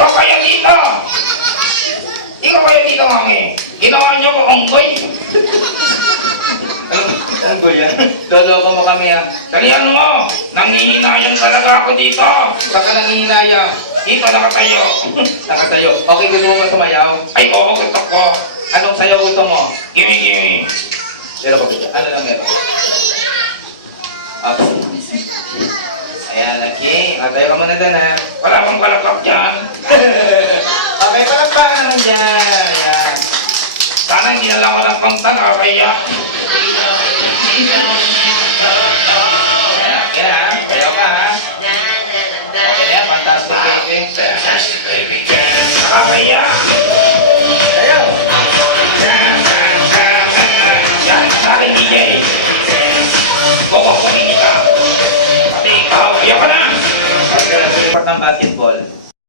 Ikaw kaya dito! Ikaw kaya dito, mami. Ginawa niyo ko onggoy. Ano ba yan? Loloko mo kami ah. Salihan mo! Nanghihinayan talaga ako dito. Baka nangihinaya. Dito nakatayo. Nakatayo. Okay, gusto mo ba sumayaw? Ay, oo, gusto ko. Anong sayaw gusto mo? Gimme, gimme. Meron ko ba? Ano lang meron? Okay. Ayan, okay. Tayo ka muna doon ha. Wala bang palakpak dyan? Okay, palakpakan naman dyan. Ayan. Sana hindi na lang ako ng pangtanga, kaya. Ayan ha. Sayaw ka ha. Okay yan, fantastic baby. Nakakaya. Sayaw. Yan, sa akin, DJ. Bukok ko kita. Pati ikaw, kaya ka na. Part ng basketball.